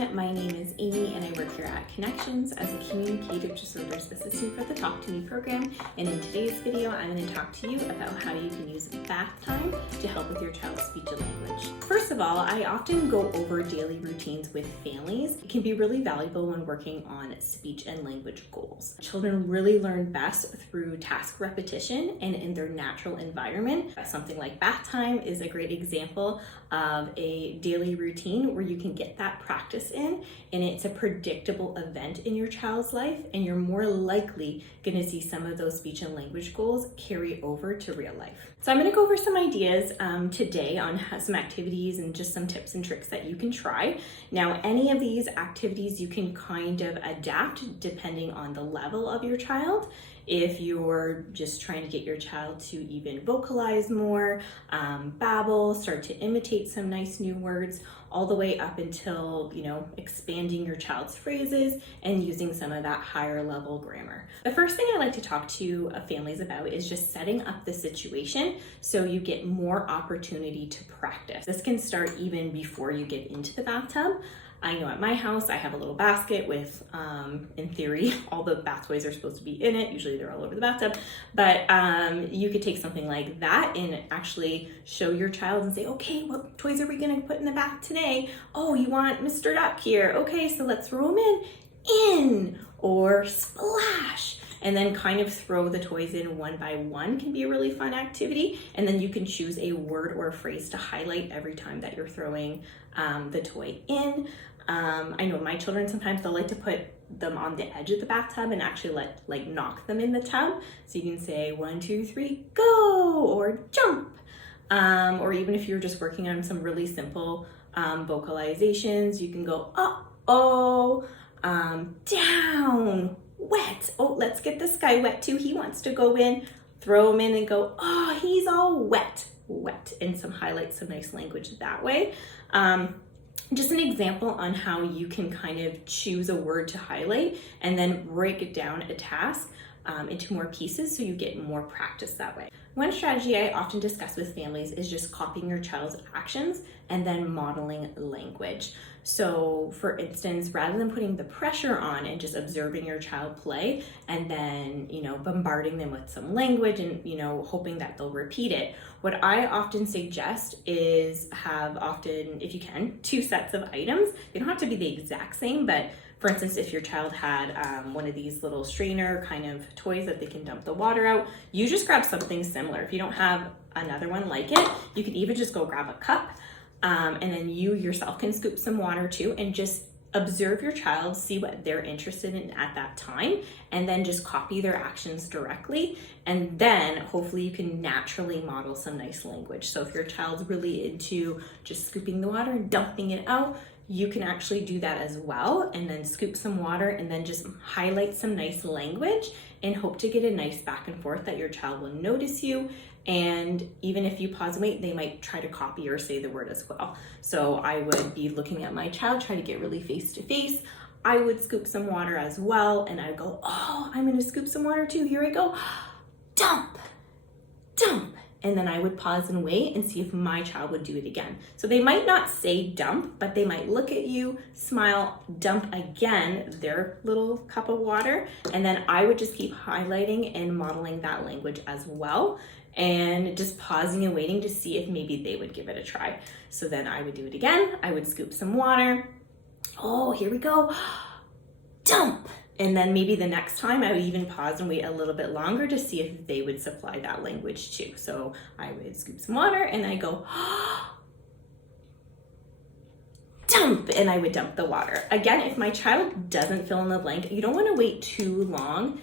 everyone, my name is Amy and I work here at Connections as a communicative disorders assistant for the Talk to Me program. And in today's video, I'm going to talk to you about how you can use bath time to help with your child's speech and language. First of all, I often go over daily routines with families. It can be really valuable when working on speech and language goals. Children really learn best through task repetition and in their natural environment. Something like bath time is a great example of a daily routine where you can get that practice in, and it's a predictable event in your child's life, and you're more likely going to see some of those speech and language goals carry over to real life. So I'm going to go over some ideas today on some activities and just some tips and tricks that you can try. Now, any of these activities you can kind of adapt depending on the level of your child. If you're just trying to get your child to even vocalize more, babble, start to imitate some nice new words, all the way up until, expanding your child's phrases and using some of that higher level grammar. The first thing I like to talk to families about is just setting up the situation so you get more opportunity to practice. This can start even before you get into the bathtub. I know at my house, I have a little basket with, in theory, all the bath toys are supposed to be in it. Usually they're all over the bathtub, but you could take something like that and actually show your child and say, okay, what toys are we gonna put in the bath today? Oh, you want Mr. Duck here. Okay, so let's throw him in, or splash. And then kind of throw the toys in one by one can be a really fun activity. And then you can choose a word or a phrase to highlight every time that you're throwing the toy in. I know my children, sometimes they'll like to put them on the edge of the bathtub and actually knock them in the tub. So you can say 1, 2, 3, go, or jump. Or even if you're just working on some really simple vocalizations, you can go uh-oh, down, wet. Oh, let's get this guy wet too. He wants to go in. Throw him in and go, oh, he's all wet, and highlight some nice language that way. Just an example on how you can kind of choose a word to highlight and then break down a task into more pieces so you get more practice that way. One strategy I often discuss with families is just copying your child's actions and then modeling language. So for instance, rather than putting the pressure on and just observing your child play and then, bombarding them with some language and, hoping that they'll repeat it, what I often suggest is have if you can, 2 sets of items. They don't have to be the exact same, but for instance, if your child had one of these little strainer kind of toys that they can dump the water out, you just grab something similar. If you don't have another one like it, you can even just go grab a cup, and then you yourself can scoop some water too, and just observe your child, see what they're interested in at that time, and then just copy their actions directly. And then hopefully you can naturally model some nice language. So if your child's really into just scooping the water and dumping it out, you can actually do that as well, and then scoop some water and then just highlight some nice language and hope to get a nice back and forth that your child will notice you. And even if you pause and wait, they might try to copy or say the word as well. So I would be looking at my child, try to get really face to face. I would scoop some water as well, and I'd go, oh, I'm gonna scoop some water too. Here I go, dump, dump. And then I would pause and wait and see if my child would do it again. So they might not say dump, but they might look at you, smile, dump again, their little cup of water. And then I would just keep highlighting and modeling that language as well, and just pausing and waiting to see if maybe they would give it a try. So then I would do it again. I would scoop some water. Oh, here we go. Dump. And then maybe the next time I would even pause and wait a little bit longer to see if they would supply that language too. So I would scoop some water and I go, dump, and I would dump the water. Again, if my child doesn't fill in the blank, you don't want to wait too long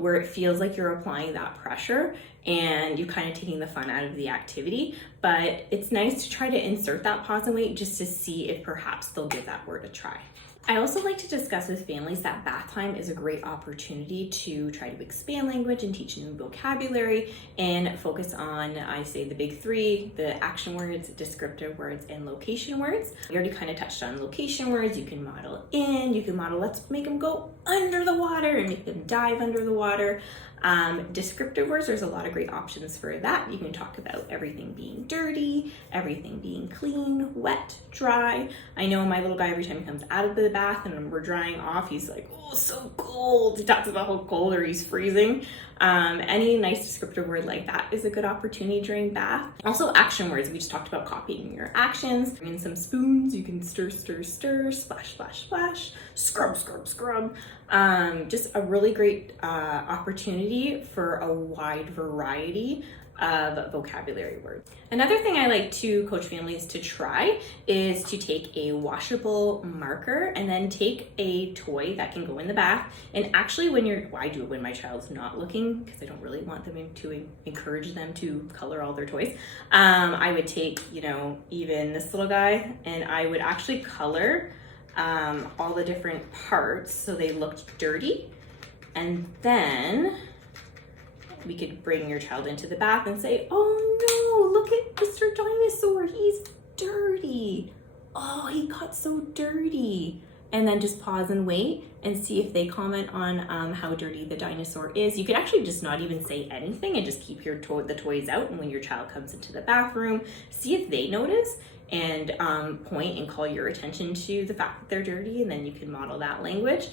where it feels like you're applying that pressure and you're kind of taking the fun out of the activity. But it's nice to try to insert that pause and wait just to see if perhaps they'll give that word a try. I also like to discuss with families that bath time is a great opportunity to try to expand language and teach new vocabulary and focus on, I say, the big three: the action words, descriptive words, and location words. We already kind of touched on location words. You can model in, you can model, let's make them go under the water and make them dive under the water. Descriptive words, there's a lot of great options for that. You can talk about everything being dirty, everything being clean, wet, dry. I know my little guy, every time he comes out of the bath and we're drying off, he's like, oh, so cold. He talks about how cold or he's freezing. Any nice descriptive word like that is a good opportunity during bath. Also action words, we just talked about copying your actions. Bring in some spoons, you can stir, stir, stir, splash, splash, splash, scrub, scrub, scrub. Just a really great opportunity for a wide variety of vocabulary words. Another thing I like to coach families to try is to take a washable marker and then take a toy that can go in the bath. And actually I do it when my child's not looking, because I don't really want them to encourage them to color all their toys. I would take, even this little guy, and I would actually color all the different parts so they looked dirty. And then we could bring your child into the bath and say, oh no, look at Mr. Dinosaur, he's dirty. Oh, he got so dirty. And then just pause and wait and see if they comment on how dirty the dinosaur is. You could actually just not even say anything and just keep the toys out. And when your child comes into the bathroom, see if they notice and point and call your attention to the fact that they're dirty, and then you can model that language.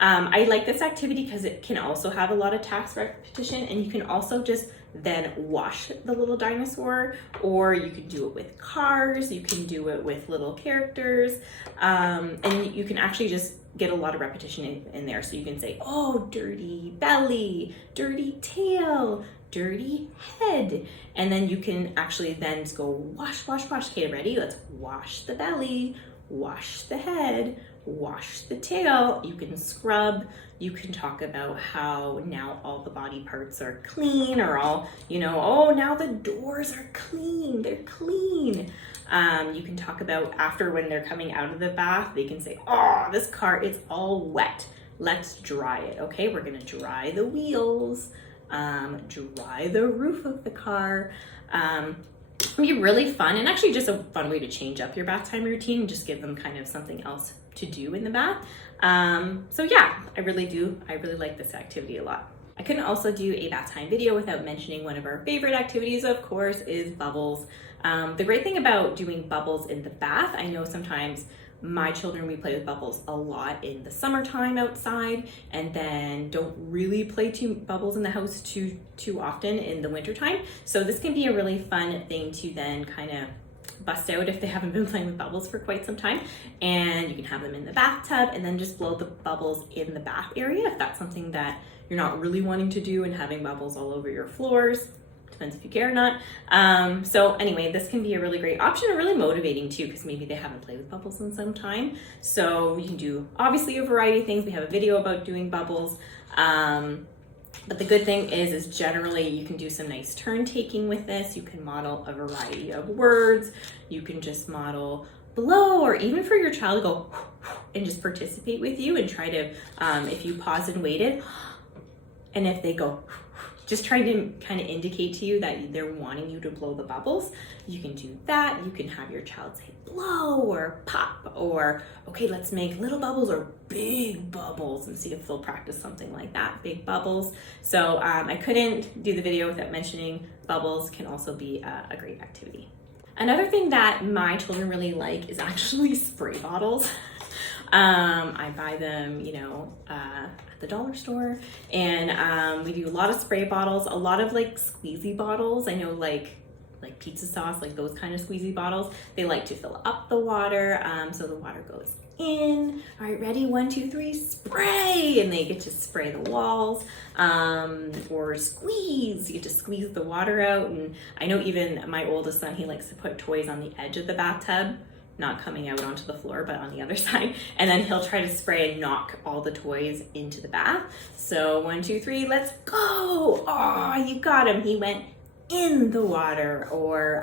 I like this activity because it can also have a lot of task repetition, and you can also just then wash the little dinosaur, or you can do it with cars, you can do it with little characters, and you can actually just get a lot of repetition in there. So you can say, oh, dirty belly, dirty tail, dirty head, and then you can actually then go wash, wash, wash. Okay, ready? Let's wash the belly, wash the head, wash the tail. You can scrub. You can talk about how now all the body parts are clean, or all, oh, now the doors are clean. They're clean. You can talk about after, when they're coming out of the bath, they can say, oh, this car is all wet. Let's dry it. Okay, we're gonna dry the wheels, dry the roof of the car. Be really fun, and actually just a fun way to change up your bath time routine and just give them kind of something else to do in the bath. So yeah, I really like this activity a lot. I couldn't also do a bath time video without mentioning one of our favorite activities, of course, is bubbles. The great thing about doing bubbles in the bath, I know sometimes my children, we play with bubbles a lot in the summertime outside, and then don't really play bubbles in the house too often in the wintertime. So this can be a really fun thing to then kind of bust out if they haven't been playing with bubbles for quite some time. And you can have them in the bathtub and then just blow the bubbles in the bath area if that's something that you're not really wanting to do, and having bubbles all over your floors. Depends if you care or not. So anyway, this can be a really great option, and really motivating too, because maybe they haven't played with bubbles in some time. So you can do obviously a variety of things. We have a video about doing bubbles. But the good thing is generally you can do some nice turn taking with this. You can model a variety of words. You can just model blow, or even for your child to go and just participate with you and try to, if you pause and waited, and if they go, just trying to kind of indicate to you that they're wanting you to blow the bubbles, you can do that. You can have your child say blow or pop, or okay, let's make little bubbles or big bubbles, and see if they'll practice something like that, big bubbles. So I couldn't do the video without mentioning bubbles can also be a great activity. Another thing that my children really like is actually spray bottles. I buy them, at the dollar store, and we do a lot of spray bottles, a lot of like squeezy bottles. I know like pizza sauce, like those kind of squeezy bottles, they like to fill up the water, so the water goes in. All right, ready? 1, 2, 3, spray! And they get to spray the walls, or squeeze. You get to squeeze the water out. And I know even my oldest son, he likes to put toys on the edge of the bathtub, not coming out onto the floor, but on the other side. And then he'll try to spray and knock all the toys into the bath. So 1, 2, 3, let's go. Oh, you got him. He went in the water, or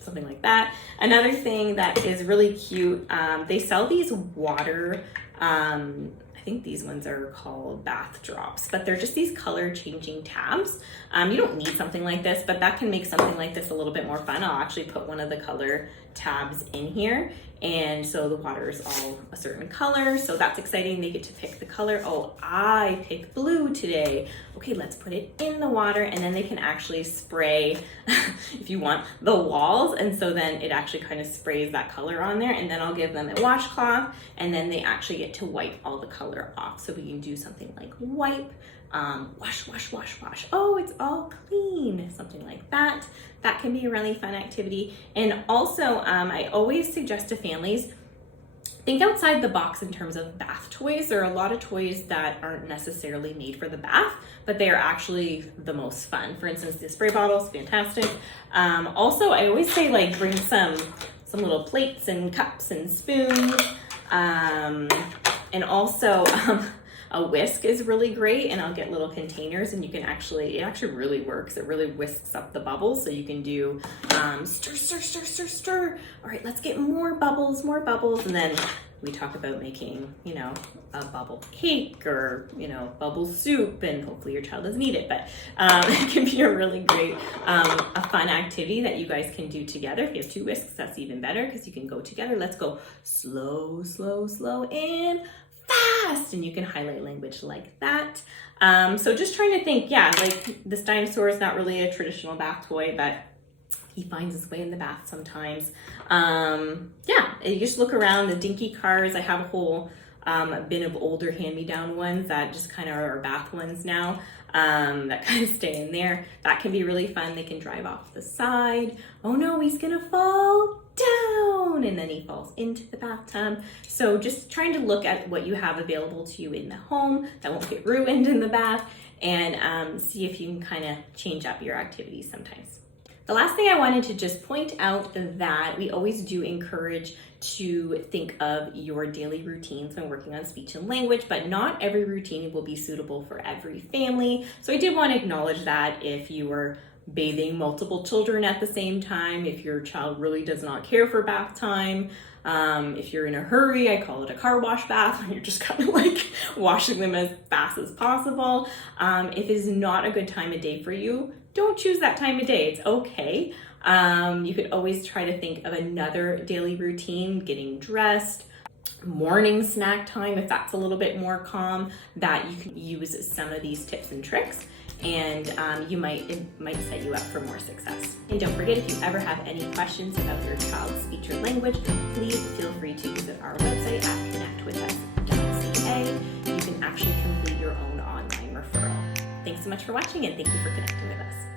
something like that. Another thing that is really cute, they sell these water, I think these ones are called bath drops, but they're just these color changing tabs. You don't need something like this, but that can make something like this a little bit more fun. I'll actually put one of the color tabs in here. And so the water is all a certain color. So that's exciting. They get to pick the color. Oh, I picked blue today. Okay, let's put it in the water, and then they can actually spray, if you want, the walls. And so then it actually kind of sprays that color on there. And then I'll give them a washcloth, and then they actually get to wipe all the color off. So we can do something like wipe, wash, wash, wash, wash. Oh, it's all clean, something like that. That can be a really fun activity. And also, I always suggest to families, think outside the box in terms of bath toys. There are a lot of toys that aren't necessarily made for the bath, but they are actually the most fun. For instance, the spray bottles, fantastic. Also, I always say, like, bring some little plates and cups and spoons. And also, a whisk is really great, and I'll get little containers, and you can actually, it actually really works. It really whisks up the bubbles, so you can do stir, stir, stir, stir, stir. All right, let's get more bubbles, and then we talk about making, you know, a bubble cake or, you know, bubble soup, and hopefully your child doesn't eat it, but it can be a really great, a fun activity that you guys can do together. If you have 2 whisks, that's even better because you can go together. Let's go slow, slow, slow, and fast, and you can highlight language like that. So just trying to think, yeah, like this dinosaur is not really a traditional bath toy, but he finds his way in the bath sometimes. Yeah, you just look around the dinky cars. I have a whole bin of older hand-me-down ones that just kind of are bath ones now, that kind of stay in there. That can be really fun. They can drive off the side. Oh no, he's gonna fall down, and then he falls into the bathtub. So just trying to look at what you have available to you in the home that won't get ruined in the bath, and see if you can kind of change up your activities sometimes. The last thing I wanted to just point out that we always do encourage to think of your daily routines when working on speech and language, but not every routine will be suitable for every family. So I did want to acknowledge that if you are bathing multiple children at the same time, if your child really does not care for bath time, if you're in a hurry, I call it a car wash bath, when you're just kind of like washing them as fast as possible. If it is not a good time of day for you, don't choose that time of day. It's okay. You could always try to think of another daily routine, getting dressed, morning snack time, if that's a little bit more calm, that you can use some of these tips and tricks, and it might set you up for more success. And don't forget, if you ever have any questions about your child's speech or language, please feel free to visit our website at connectwithus.ca. You can actually complete your own online referral. Thanks so much for watching, and thank you for connecting with us.